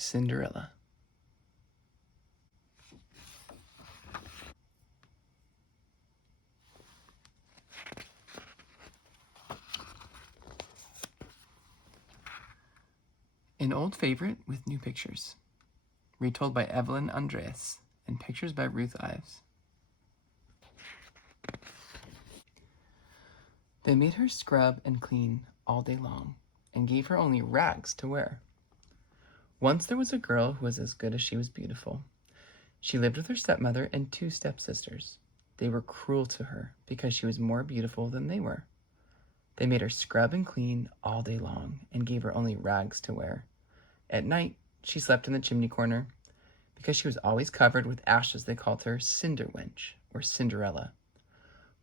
Cinderella. An old favorite with new pictures. Retold by Evelyn Andreas and pictures by Ruth Ives. They made her scrub and clean all day long and gave her only rags to wear. Once there was a girl who was as good as she was beautiful. She lived with her stepmother and 2 stepsisters. They were cruel to her because she was more beautiful than they were. They made her scrub and clean all day long and gave her only rags to wear. At night, she slept in the chimney corner. Because she was always covered with ashes, they called her Cinder Wench or Cinderella.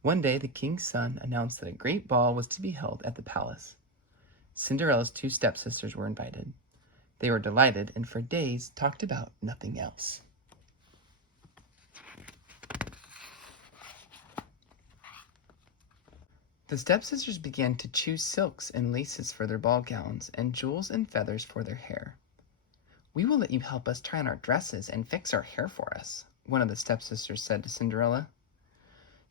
One day, the king's son announced that a great ball was to be held at the palace. Cinderella's 2 stepsisters were invited. They were delighted and for days talked about nothing else. The stepsisters began to choose silks and laces for their ball gowns and jewels and feathers for their hair. "We will let you help us try on our dresses and fix our hair for us," one of the stepsisters said to Cinderella.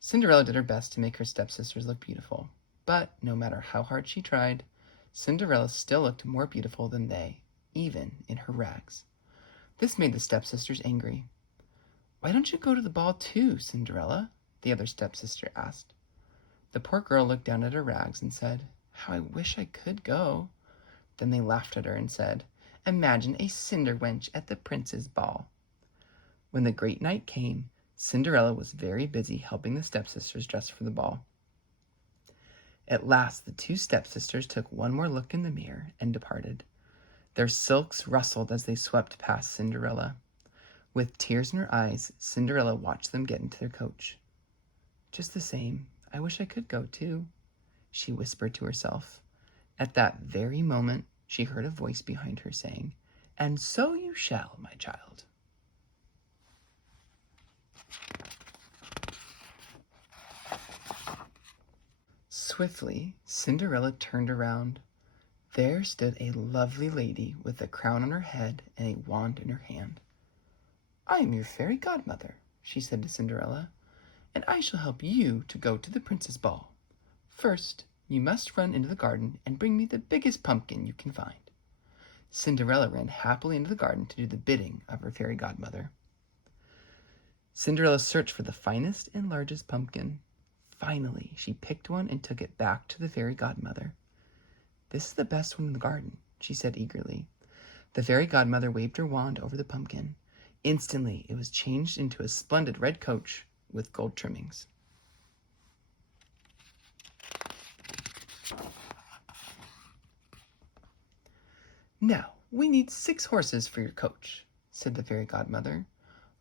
Cinderella did her best to make her stepsisters look beautiful, but no matter how hard she tried, Cinderella still looked more beautiful than they, even in her rags. This made the stepsisters angry. "Why don't you go to the ball too, Cinderella?" the other stepsister asked. The poor girl looked down at her rags and said, "How I wish I could go." Then they laughed at her and said, "Imagine a cinder wench at the prince's ball." When the great night came, Cinderella was very busy helping the stepsisters dress for the ball. At last the 2 stepsisters took one more look in the mirror and departed. Their silks rustled as they swept past Cinderella. With tears in her eyes, Cinderella watched them get into their coach. "Just the same, I wish I could go too," she whispered to herself. At that very moment, she heard a voice behind her saying, "And so you shall, my child." Swiftly, Cinderella turned around. There stood a lovely lady with a crown on her head and a wand in her hand. "I am your fairy godmother," she said to Cinderella, "and I shall help you to go to the prince's ball. First, you must run into the garden and bring me the biggest pumpkin you can find." Cinderella ran happily into the garden to do the bidding of her fairy godmother. Cinderella searched for the finest and largest pumpkin. Finally, she picked one and took it back to the fairy godmother. "This is the best one in the garden," she said eagerly. The fairy godmother waved her wand over the pumpkin. Instantly, it was changed into a splendid red coach with gold trimmings. "Now, we need 6 horses for your coach," said the fairy godmother.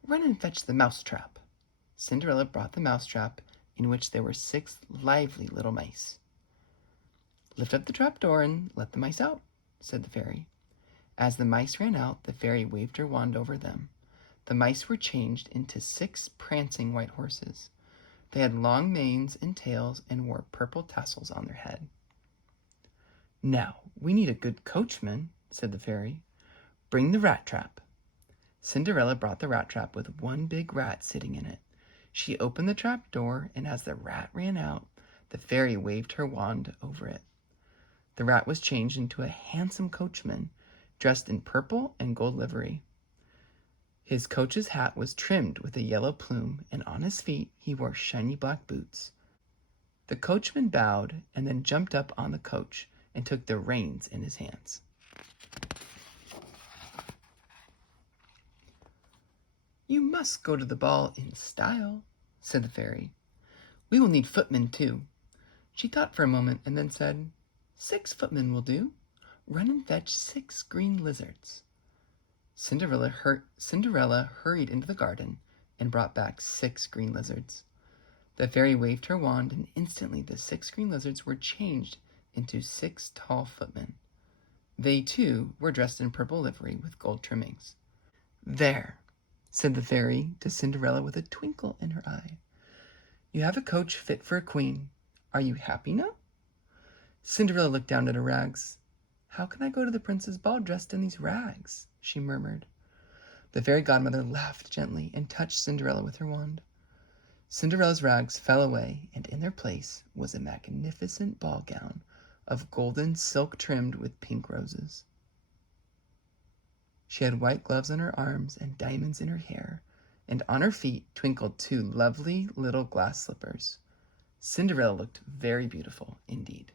"Run and fetch the mousetrap." Cinderella brought the mousetrap, in which there were 6 lively little mice. "Lift up the trap door and let the mice out," said the fairy. As the mice ran out, the fairy waved her wand over them. The mice were changed into 6 prancing white horses. They had long manes and tails and wore purple tassels on their head. "Now, we need a good coachman," said the fairy. "Bring the rat trap." Cinderella brought the rat trap with one big rat sitting in it. She opened the trap door, and as the rat ran out, the fairy waved her wand over it. The rat was changed into a handsome coachman, dressed in purple and gold livery. His coach's hat was trimmed with a yellow plume, and on his feet he wore shiny black boots. The coachman bowed and then jumped up on the coach and took the reins in his hands. "You must go to the ball in style," said the fairy. "We will need footmen too." She thought for a moment and then said, "6 footmen will do. Run and fetch 6 green lizards." Cinderella hurried into the garden and brought back 6 green lizards. The fairy waved her wand, and instantly the 6 green lizards were changed into 6 tall footmen. They, too, were dressed in purple livery with gold trimmings. "There," said the fairy to Cinderella with a twinkle in her eye. "You have a coach fit for a queen. Are you happy now?" Cinderella looked down at her rags. How can I go to the prince's ball dressed in these rags?" she murmured. The fairy godmother laughed gently and touched Cinderella with her wand. Cinderella's rags fell away, and in their place was a magnificent ball gown of golden silk trimmed with pink roses. She had white gloves on her arms and diamonds in her hair, and on her feet twinkled 2 lovely little glass slippers. Cinderella looked very beautiful indeed.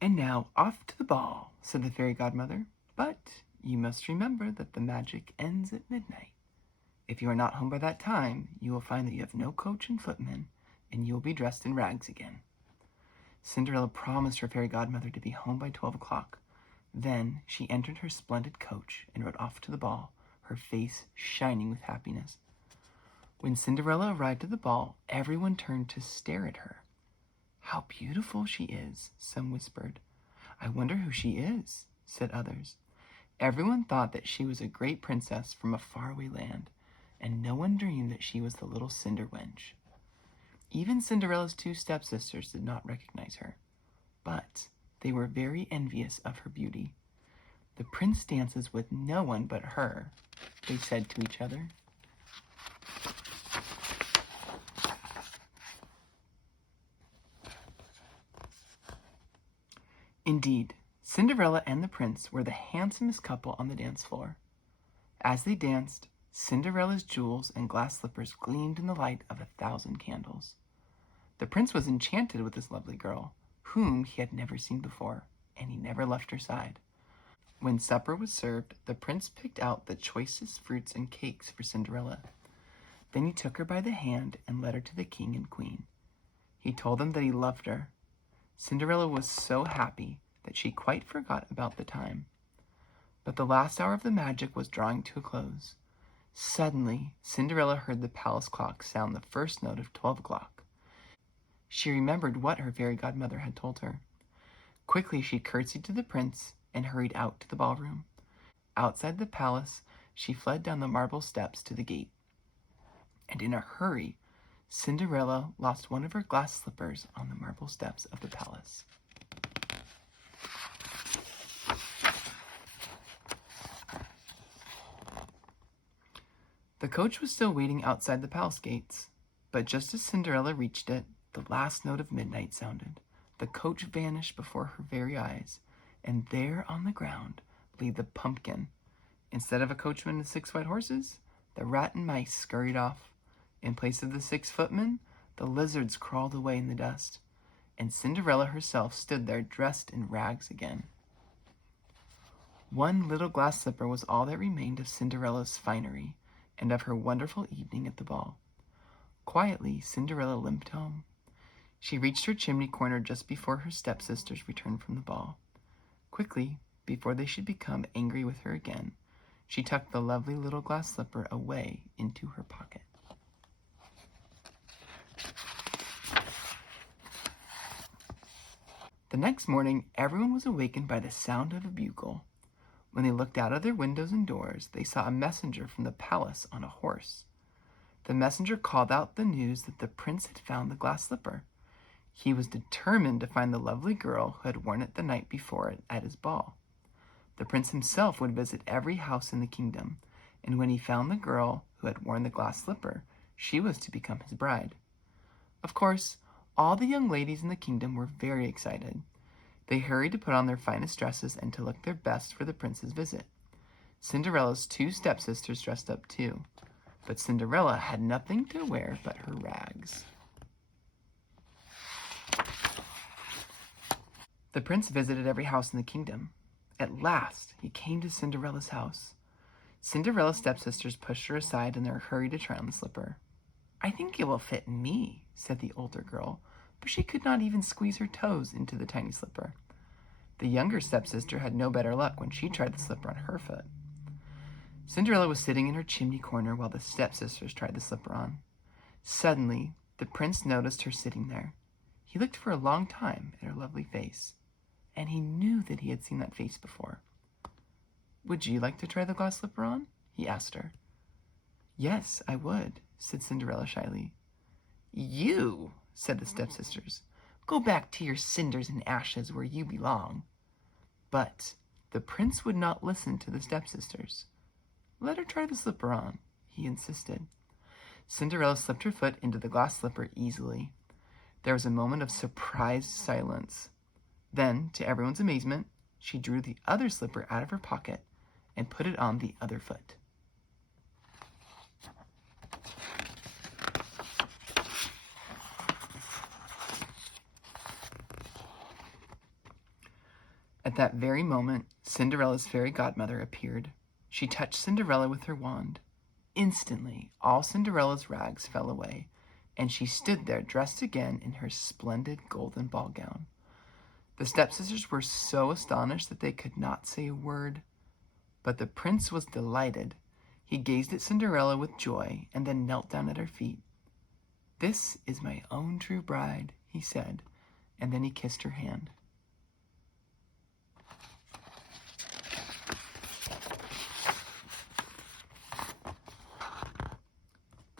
"And now off to the ball," said the fairy godmother. "But you must remember that the magic ends at midnight. If you are not home by that time, you will find that you have no coach and footman, and you will be dressed in rags again." Cinderella promised her fairy godmother to be home by 12 o'clock. Then she entered her splendid coach and rode off to the ball, her face shining with happiness. When Cinderella arrived at the ball, everyone turned to stare at her. "How beautiful she is," some whispered. "I wonder who she is," said others. Everyone thought that she was a great princess from a faraway land, and no one dreamed that she was the little Cinder wench. Even Cinderella's 2 stepsisters did not recognize her, but they were very envious of her beauty. "The prince dances with no one but her," they said to each other. Indeed, Cinderella and the prince were the handsomest couple on the dance floor. As they danced, Cinderella's jewels and glass slippers gleamed in the light of 1,000 candles. The prince was enchanted with this lovely girl, whom he had never seen before, and he never left her side. When supper was served, the prince picked out the choicest fruits and cakes for Cinderella. Then he took her by the hand and led her to the king and queen. He told them that he loved her. Cinderella was so happy that she quite forgot about the time. But the last hour of the magic was drawing to a close. Suddenly, Cinderella heard the palace clock sound the first note of 12 o'clock. She remembered what her fairy godmother had told her. Quickly she curtsied to the prince and hurried out to the ballroom. Outside the palace, she fled down the marble steps to the gate. And in a hurry, Cinderella lost one of her glass slippers on the marble steps of the palace. The coach was still waiting outside the palace gates, but just as Cinderella reached it, the last note of midnight sounded. The coach vanished before her very eyes, and there on the ground lay the pumpkin. Instead of a coachman and 6 white horses, the rat and mice scurried off. In place of the 6 footmen, the lizards crawled away in the dust, and Cinderella herself stood there dressed in rags again. One little glass slipper was all that remained of Cinderella's finery, and of her wonderful evening at the ball. Quietly, Cinderella limped home. She reached her chimney corner just before her stepsisters returned from the ball. Quickly, before they should become angry with her again, she tucked the lovely little glass slipper away into her pocket. The next morning, everyone was awakened by the sound of a bugle. When they looked out of their windows and doors, they saw a messenger from the palace on a horse. The messenger called out the news that the prince had found the glass slipper. He was determined to find the lovely girl who had worn it the night before at his ball. The prince himself would visit every house in the kingdom, and when he found the girl who had worn the glass slipper, she was to become his bride. Of course, all the young ladies in the kingdom were very excited. They hurried to put on their finest dresses and to look their best for the prince's visit. Cinderella's 2 stepsisters dressed up too, but Cinderella had nothing to wear but her rags. The prince visited every house in the kingdom. At last, he came to Cinderella's house. Cinderella's stepsisters pushed her aside in their hurry to try on the slipper. "I think it will fit me," said the older girl, but she could not even squeeze her toes into the tiny slipper. The younger stepsister had no better luck when she tried the slipper on her foot. Cinderella was sitting in her chimney corner while the stepsisters tried the slipper on. Suddenly, the prince noticed her sitting there. He looked for a long time at her lovely face, and he knew that he had seen that face before. "Would you like to try the glass slipper on?" he asked her. "Yes, I would," said Cinderella shyly. "You," said the stepsisters, "go back to your cinders and ashes where you belong." But the prince would not listen to the stepsisters. "Let her try the slipper on," he insisted. Cinderella slipped her foot into the glass slipper easily. There was a moment of surprised silence. Then, to everyone's amazement, she drew the other slipper out of her pocket and put it on the other foot. At that very moment, Cinderella's fairy godmother appeared. She touched Cinderella with her wand. Instantly, all Cinderella's rags fell away, and she stood there dressed again in her splendid golden ball gown. The stepsisters were so astonished that they could not say a word. But the prince was delighted. He gazed at Cinderella with joy and then knelt down at her feet. "This is my own true bride," he said, and then he kissed her hand.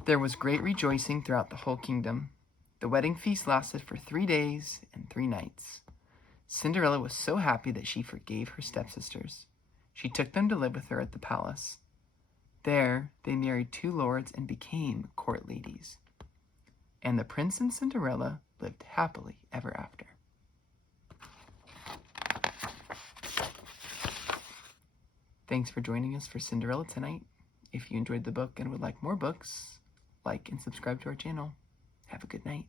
There was great rejoicing throughout the whole kingdom. The wedding feast lasted for 3 days and 3 nights. Cinderella was so happy that she forgave her stepsisters. She took them to live with her at the palace. There, they married 2 lords and became court ladies. And the prince and Cinderella lived happily ever after. Thanks for joining us for Cinderella tonight. If you enjoyed the book and would like more books, like and subscribe to our channel. Have a good night.